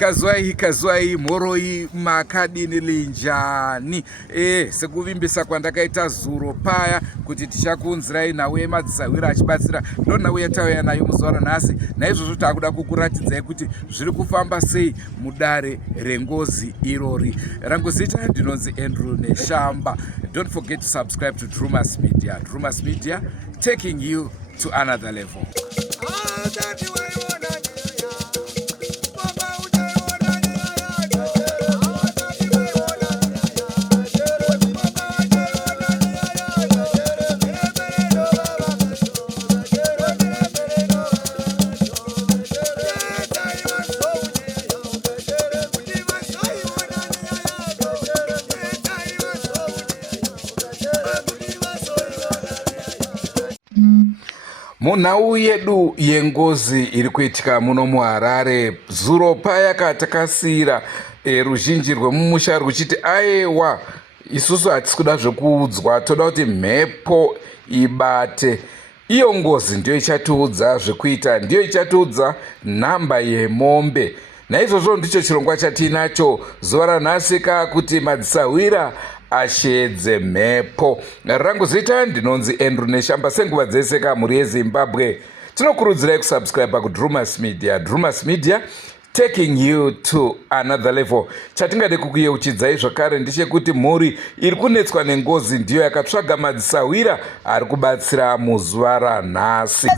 Kazwai moroi makadini linjani. Sekuvimbisa kwandakaita zuro paya kuti tichakunzirai nawe madzisawira achibatsira ndonauya tauya nayo muzuva ranhasi. Naizvozvo takuda kukuratidzai kuti zviri kufamba sei mudare rengozi irori. Rangu zita ndinonzi Andrew Neshamba. Don't forget to subscribe to Drumas Media. Drumas Media, taking you to another level. Munhau yedu yengozi iri kuitika muno muHarare. Zuro paya katakasira ruzhinji rwemumusha ruchiti aiwa isusu hatisi kuda zvekuudzwa, toda kuti mhepo ibate. Iyo ngozi ndiyo ichatiudza zvekuita, ndiyo ichatiudza nhamba yemombe. Naizvozvo ndicho chirongwa chatinacho zuva ranhasi kuti madzisawira ashedze mhepo. Rangu zita ndinonzi Andrew Neshamba. Senguva dzese muri yeZimbabwe tinokurudzirai kusubscribe kuDrumas Media. Drumas Media, taking you to another level. Chatingade kukuyeuchidzai zvakare ndechekuti mhuri iri kunetswa nengozi ndiyo yakatsvaga madzisawira ari kubatsira muzuva ranhasi.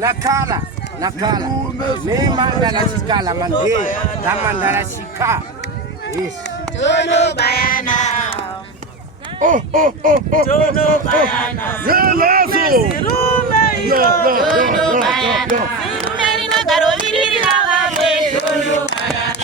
Nakala nakala nemandala chikala mande namandala chika yes Tono bayana Tono bayana Tono bayana Merina garoviri lavawe Tono bayana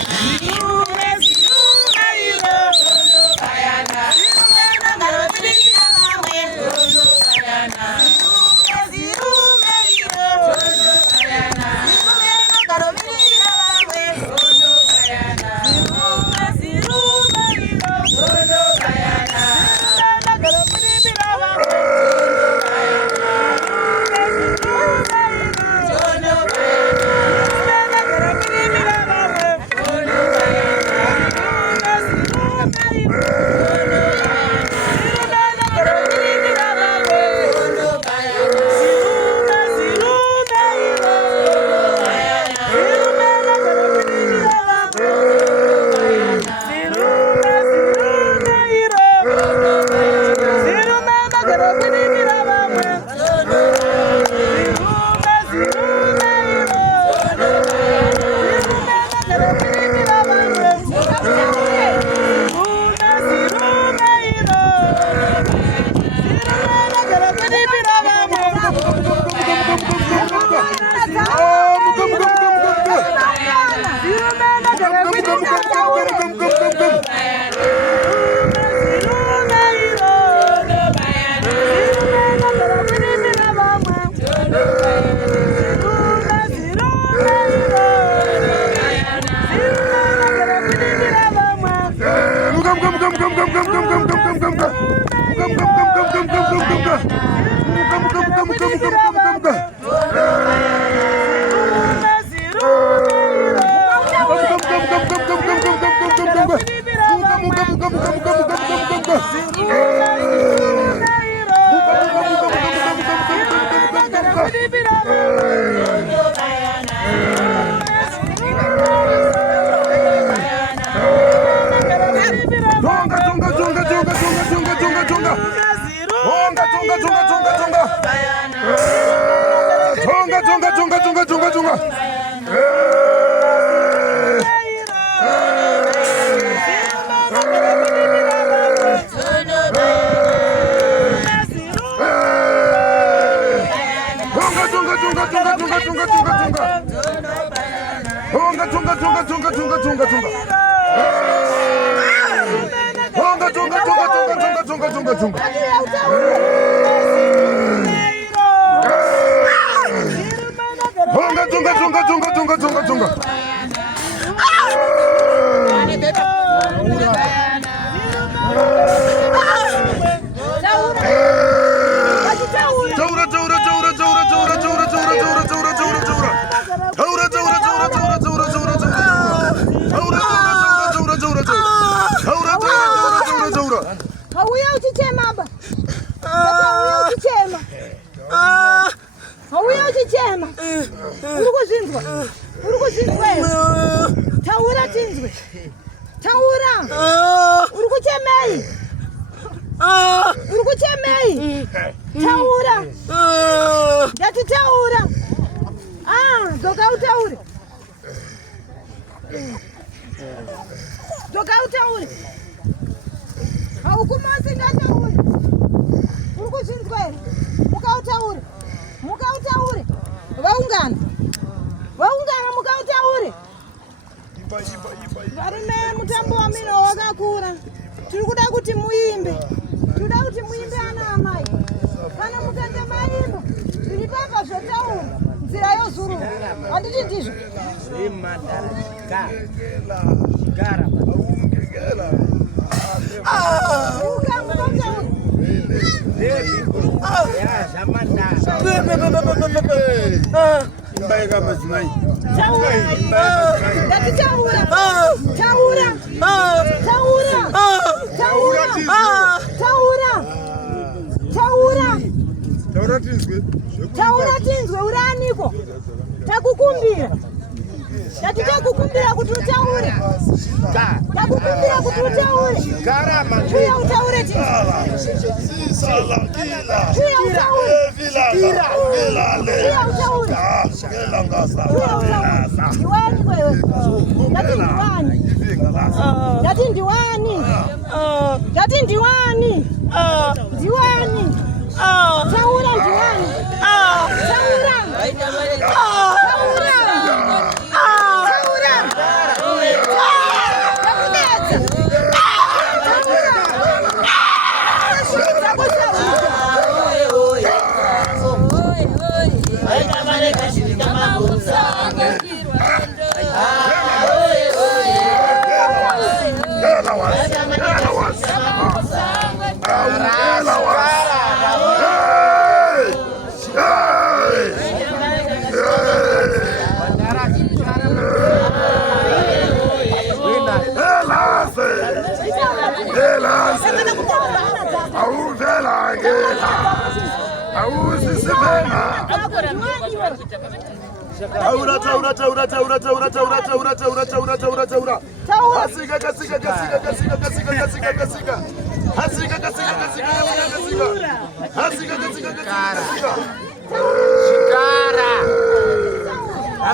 Kukumbira kuti utaure. Ndakukumbira kuti utaure. Uya utaure chii. Uya utaure. Ndiwani wewe. Ndati ndiwani. Ndiwani. Taura ndiwani. Taura.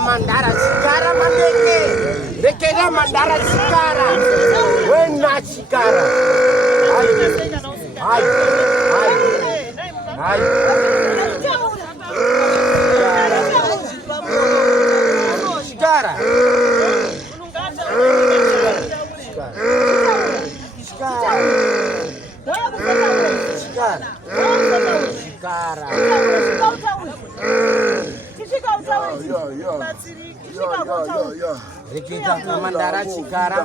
Mandara Chikara mandeke. Rekera mandara Chikara. Wena Chikara. Hai. Chikara. Reketa mandara Chikara,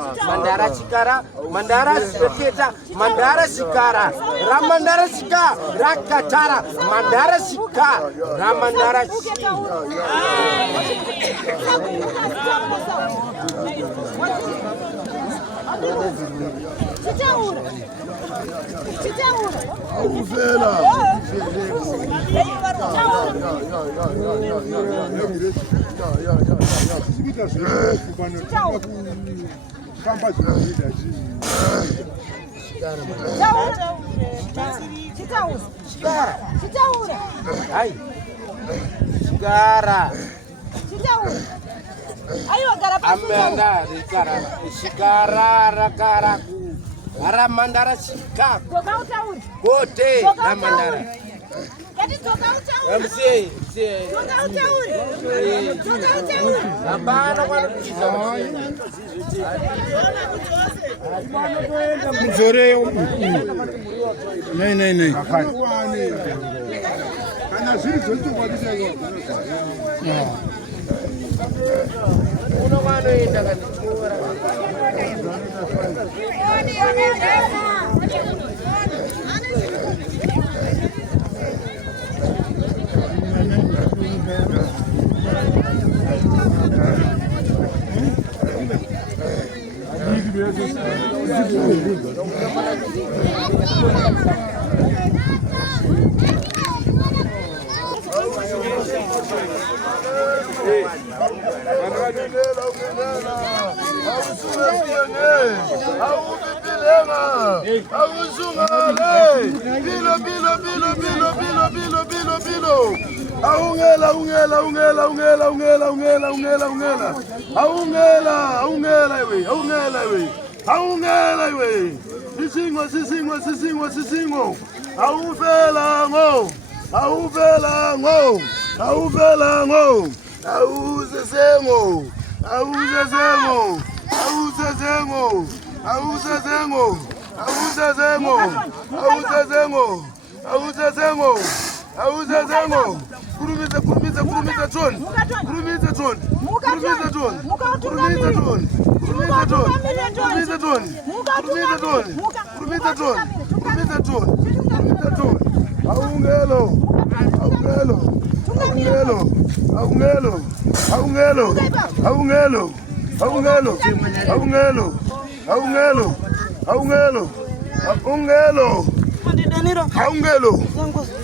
mandara reketa mandara Chikara, ramandara Chika, rakatara, mandara Chika, ramandara Chika. Ramandara Chika. Kote ramandara.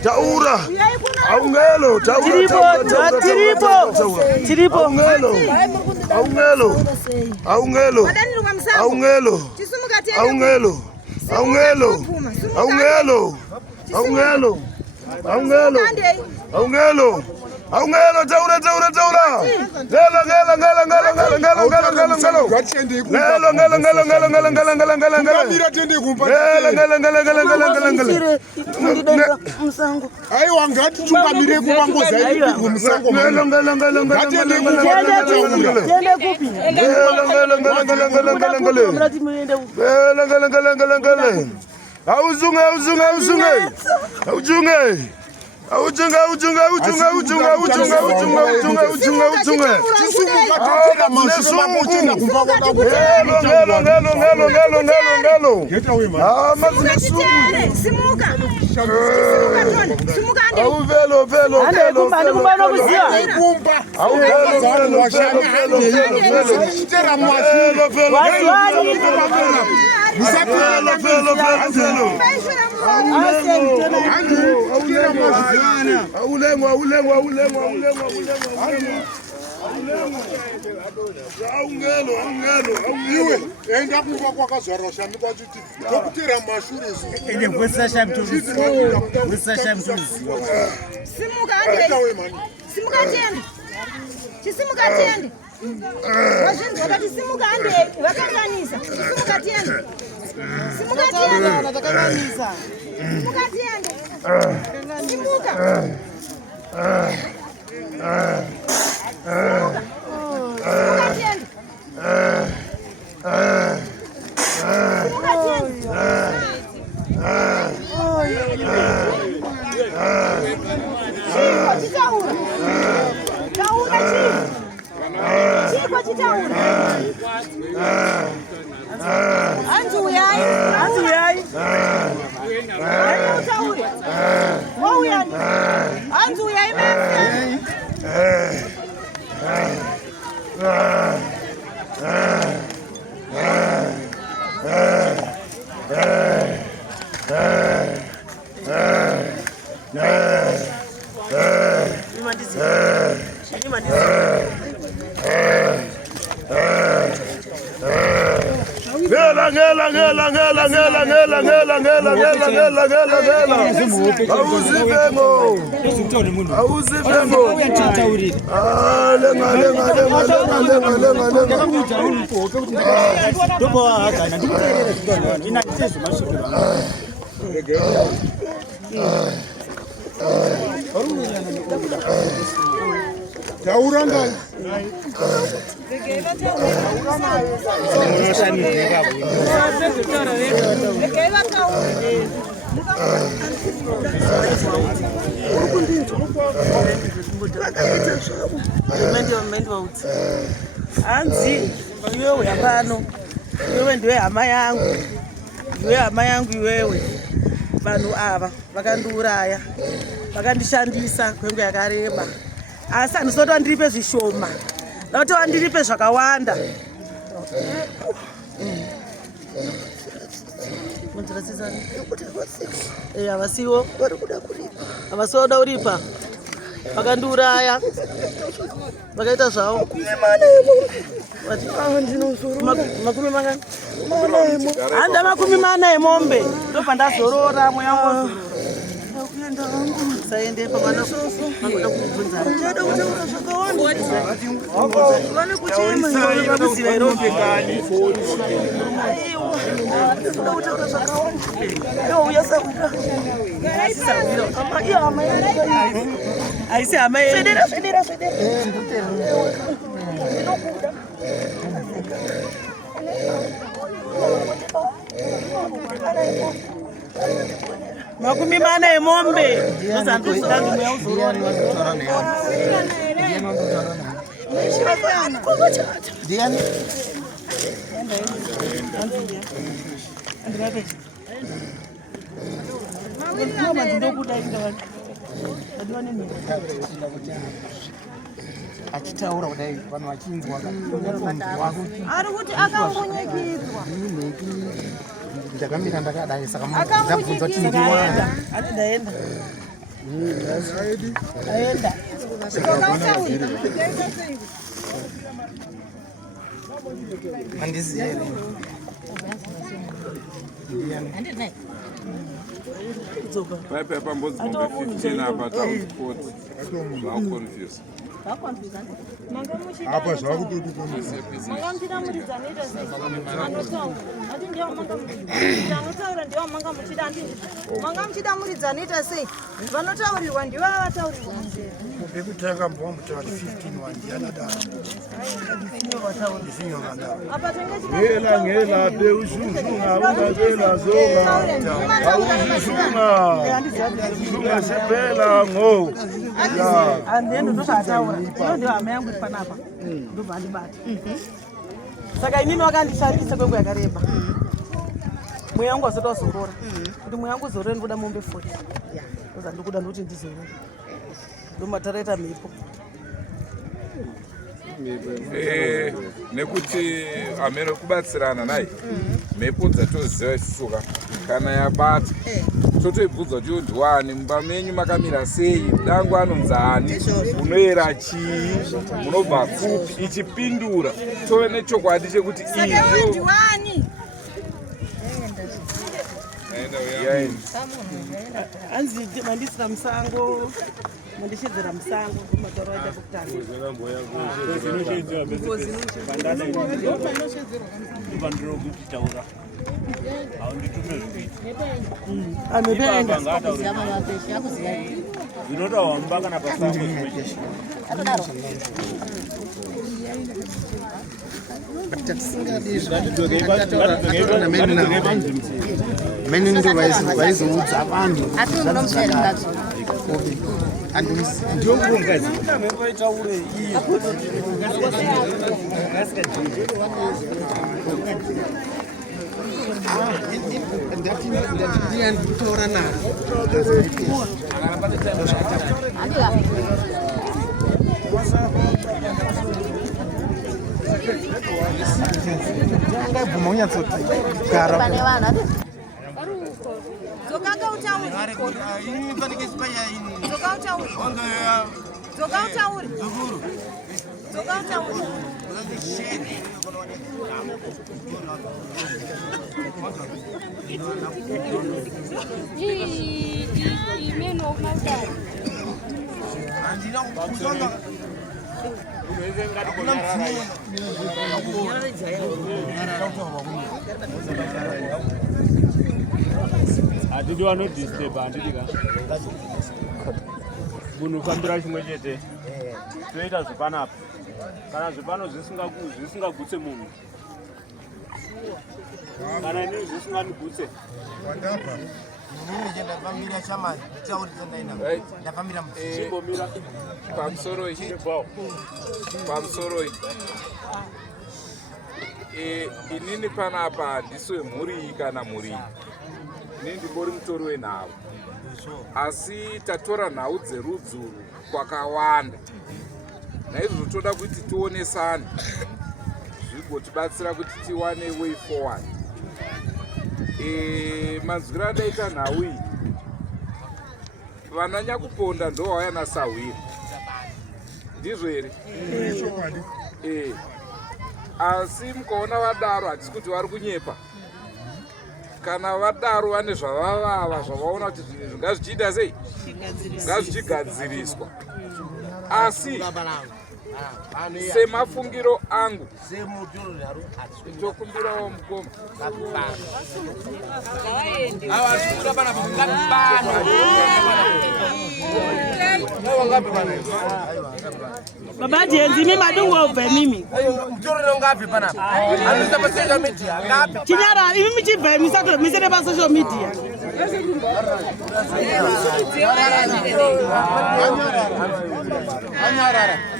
Taura. Aungelo. Aungelo. Aungelo. Aungelo. Aungelo. Aungelo. Aungelo. Aungelo. Aungelo. Aungelo taura. Anzi, wewe hapano. Wewe ndiwe hama yangu. Ndiwe hama yangu wewe. Vanhu ava vakandiuraya. Vakandishandisa kwenguva yakareba. Asi handisoti ndiripe zvishoma. Ndoti ndiripe zvakawanda. Havasiwo. Havasiwo da uripa. Vakandiuraya. Vakaita zvavo. Makumi mangani? Handa makumi mana emombe. Ndobva ndazorora mweya wangu. Saende pamwana manoda kubvunza. Ndinoda kutaura zvakawanda. Vane kuchema vakuziva irombe kani. Aiwa. Ndinoda kutaura zvakawanda. Yo uyasawira. Asisawira. Ama iyo ama yangu. Aisi ama yangu. Federa. Ndinokuda. Makumi mana emombe. Ndozandoitangi mweya uzorora. Ndiani? Achitaura kudai vanhu vachinzwa ari kuti akangonyekidzwa ndakamira ndakadai saka ndabvunza kuti ndiwana ati ndaenda aenda Handiziere. Vai pambodzi bombe 15 apa tautipoti. Confused. Apa zvakuti Mangamuchida muridza anoita sei? Anotaura. Ati ndiwo mangamuchida. Anotaura ndiwo mangamuchida andini. Mangamuchida muridza anoita sei? Vanotaurirwa ndiwo avataurirwa munzira. Bekutanga mbomutali 15 wandiyanadaro. Apa tenge Ngela beushunga ungabela zonga. Shunga sepela ngo. Ya. andendo ndosataura. Iyo ndio hama yangu panapa. Ndobva ndibata. Saka inini wakandishandisa kwengu yakareba. Mweya wangu wasati wazorora. Kuti mweya wangu uzorore ndoda mombe 40. Oza ndikuda ndoti ndizorore. Ndomatareta mhepo. Nekuti amene kubatsirana naye mhepo dzatoziva isuka kana yabata totoibvunza kuti ndiwani mumba menyu makamira sei, dangu anonzi ani, unoyera chii, munobva kupi, ichipindura tove nechokwadi chekuti iyo Anzi mandisira musango. Mandishedzera musango kumataura aita kutanga. Amependa. Zvinotaura mumba kana pasango zvimwe. Many ndo vaizoudza vanhu. Ndio mkazi. Mimba itaure hii. Ndiye kutora na. Ngabvuma unyatsoti gara. Zokanga utauri. Ini fanike spaya ini. Zoka utauri. Ondo ya. Zoka utauri. Zuguru. Zoka utauri. Imeno ukazari. Andina kusonga. Hakuna mfumo. Atidi wano disturb andidika. Munhu fambira chimwe chete. Toita zvipanapa. Kana zvipano zvisingagutse munhu. Kana ini zvisingandigutse. Wadapa. Mimi nijenda familia chama. Chauri tena na familia Chimbomira. pamusoro ichi pamusoro ichi inini panapa handisi wemhuri kana muri, inini ndimbori mutori wenhau, asi tatora nhau dzerudzi kwakawanda. Naizvozvo toda kuti tionesane zvigotibatsira kuti tiwane way forward. Manzwiro adaita nhau iyi, vananyakuponda ndo vauya nasahwira, ndizvo here? Asi mukaona vadaro hatisi kuti vari kunyepa. Kana vadaro vane zvavavava zvavaona kuti zvinhu izvi ngazvichiita sei, ngazvichigadziriswa. Asi semafungiro angu tokumbirawo mukoma Baba jenzi mimi madungu ove mimi. mtoro ngapi panapa? Anaweza pa social media ngapi? Chinyara mimi chibve misato misere pa social media.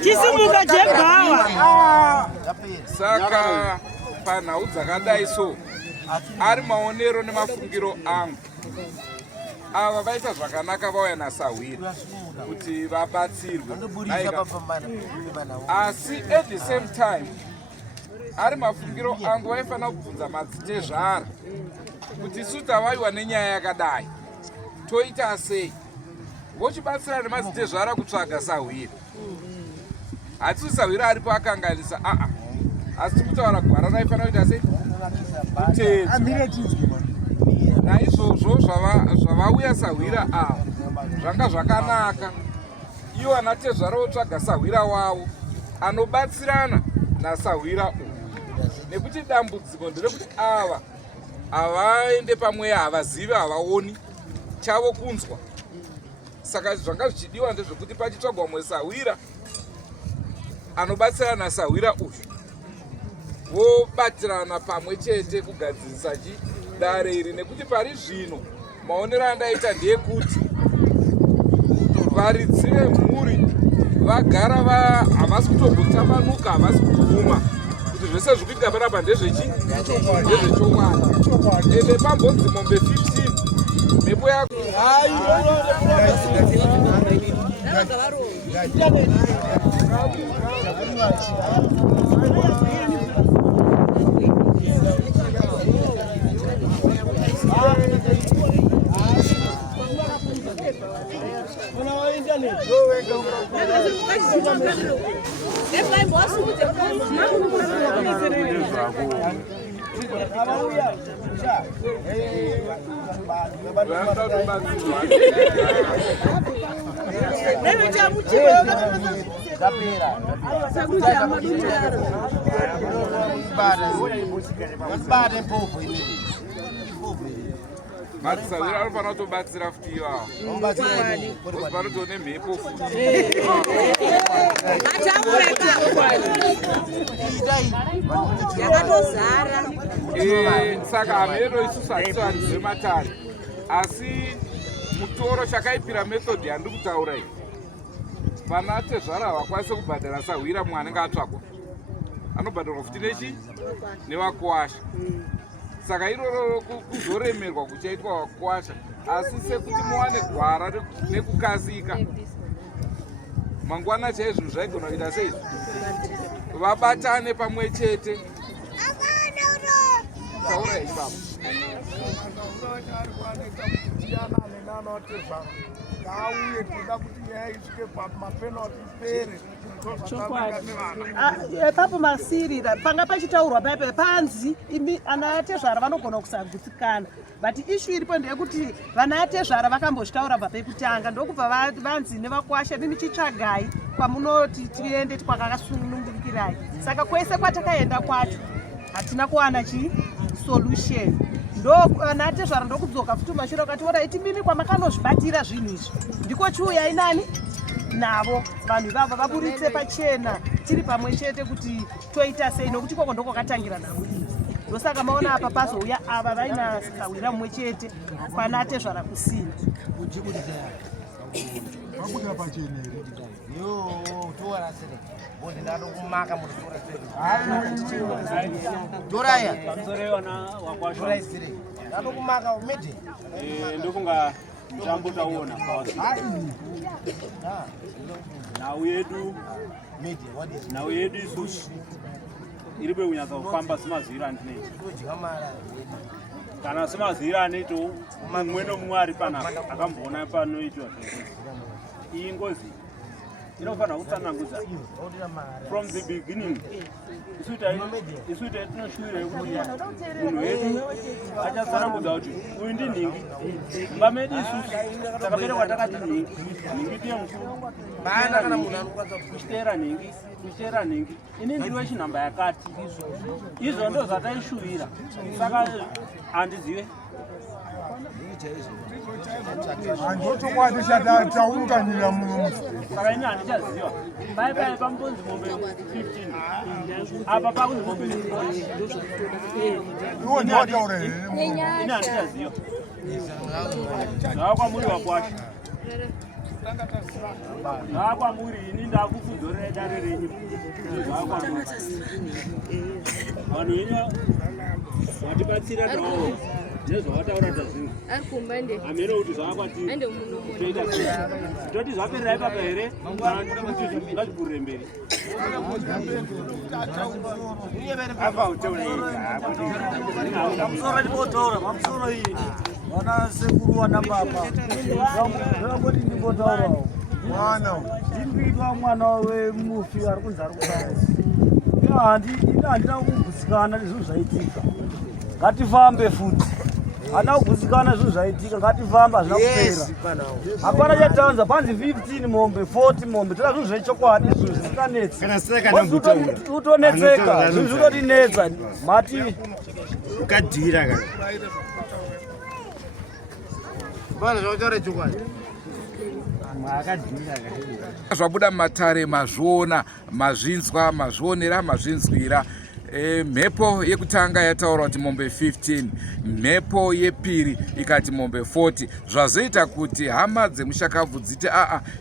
Chisimuka jegawa. saka panhau dzakadai so ari maonero nemafungiro angu. Ava vaita zvakanaka vauya nasahwira kuti vabatsirwe, asi at the same time ari mafungiro angu vaifanira kubvunza madzitezvara kuti isu tavaiwa nenyaya yakadai toita sei, vochibatsira nemadzitezvara kutsvaga sahwira. Hatisi sahwira aripo akanganisa asi kutaura gwara raifanira kuita sei kutedzwa. Naizvozvo zvavauya sahwira ava zvanga zvakanaka. Ivo ana tezvara votsvaga sahwira wavo anobatsirana nasahwira uyu, nekuti dambudziko nderekuti ava havaende pamweya, havazivi, havaoni chavo kunzwa. Saka zvanga zvichidiwa ndezvekuti pachitsvagwa mumwe sahwira anobatsirana nasahwira uyu, vobatirana pamwe chete kugadzirisa dare iri, nekuti pari zvino maonero andaita ndeyekuti varidzi vemhuri vagara havasi kutombotambanuka, havasi kuguma kuti zvese zvikuitika panapa ndezvechokwadi. Ende pambonzi mombe 15 mhepo yako Matisawira anofanira kutobatsira futi ivavo. Panotone mhepo futi. Saka hamero isusu hatisi vanhu vematare, asi mutoro chakaipira method yandiri kutaura iyi, vana tezvara havakwanise kubhadhara sahwira mumwe anenge atsvakwa, anobhadharwa futi nechi nevakuwasha. Saka iroro kuzoremerwa kuchaitwa vakuwasha, asi sekuti muwane gwara nekukasika mangwana chaizvo zvaigona kuita sei, vabatane pamwe chete. Taura ipapo ipapo masirira panga pachitaurwa paipe panzi imi ana atezvara vanogona kusagutsikana, but ishu iripo ndeyekuti vana atezvara vakambozvitaura bva pekutanga, ndokubva vanzi nevakuwasha nimi chitsvagai kwamunoti tiende kwakakasunungukirai. Saka kwese kwatakaenda kwacho hatina kuwana solution. Ndo ana atezvara ndokudzoka futi mashure ukati oraiti mimi kwamakanozvibatira zvinhu izvi ndiko chiuyai nani navo vanhu ivavo vaburitse pachena tiri pamwe chete kuti toita sei, nokuti koko ndoko katangira navo. Ndosaka maona apa pazouya ava vaina sahwira mumwe chete kwana atezvara kusina. ndofunga tambotaona nhau yedu isusu iri pekunyatsa kufamba semazivira andinei kana semazivira anoito mumwe nomumwe ari panapa akamboona panoitwa iyi ngozi inofanira kutsanangudza from the beginning. Isu tatinoshuwira kuti munhu wedu achatsanangudza kuti uyu ndinhingi mumba medu isusu takaberekwa takati nhingi ndiye mukuru baana kana munhu anokwanisa kuchiteera nhingi ini ndiri wechinhamba yakati, izvo ndo zvataishuwira. Saka handizive Chokwadi chataunganira munomu. saka ini handichaziva paipai pambonzi mombe 15 apa pakunzi mombe 15 Iwo ndataura here. ini handichaziva zvavakwamuri vakwasha, zvavakwamuri ini ndakukudzorera dare renyu zvavakwamuri vanhu venyu vatibatsira nawo nezvavataura tazvinhu hameno kuti zvavakwatiri toita sei, toti zvaperera ipapa here kana kuti ngazvipurire mberi Mamusoro iyi wana sekuru wana baba zvakoti ndimbotaurawo Mwana. ndikuitwa mwana wemufi ari kunzi ari kubaisa handina kugutsikana nezvinhu zvaitika. Ngatifambe futi. Hana kugutsikana zvinhu zvaitika, ngatifamba hazvina kupera. Hapana chatanza panzi 15 mombe 40 mombe tira zvinhu zvechokwadi zvinhu zvisinganetsi. Utonetseka zvinhu zvinotinetsa mati ukadhira kana bana zvakataura chokwadi akadhira kana zvabuda mumatare mazviona mazvinzwa mazvionera mazvinzwira. Mhepo yekutanga yataura kuti mombe 15, mhepo yepiri ikati mombe 40, zvazoita kuti hama dzemushakabvu dziti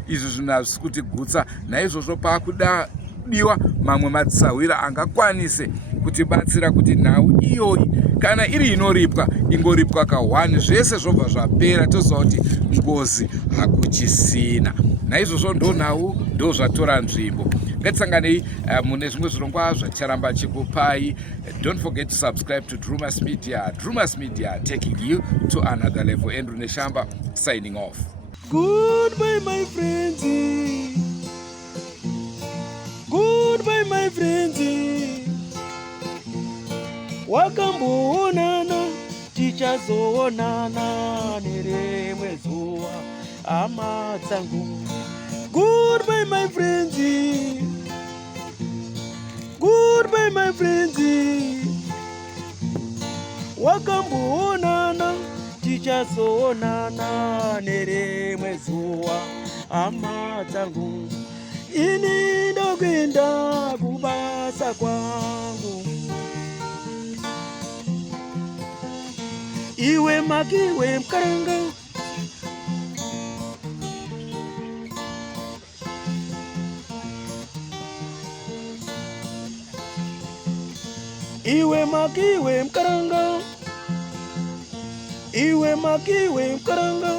izvi zvinhu hazvisi kutigutsa. Naizvozvo paakudadiwa mamwe madzisawira angakwanise kutibatsira kuti nhau iyoyi kana iri inoripwa ingoripwa ka1 zvese zvobva zvapera toziva kuti ngozi hakuchisina. Naizvozvo ndo nhau ndo zvatora nzvimbo. Ngatisanganei mune zvimwe zvirongwa zvacharamba chikupai. Don't forget to subscribe to Drumas Media. Drumas Media taking you to another level. Andrew Neshamba signing off. Goodbye my friends. Goodbye my friends. Wakamboonana tichazoonana nerimwe zuva hama dzangu. Goodbye my friends. Goodbye my friends. Wakamboonana tichazoonana nerimwe zuva hama dzangu. Ini ndokwenda kubasa kwangu. Iwe makiwe mkaranga. Iwe makiwe mkaranga. Iwe makiwe mkaranga.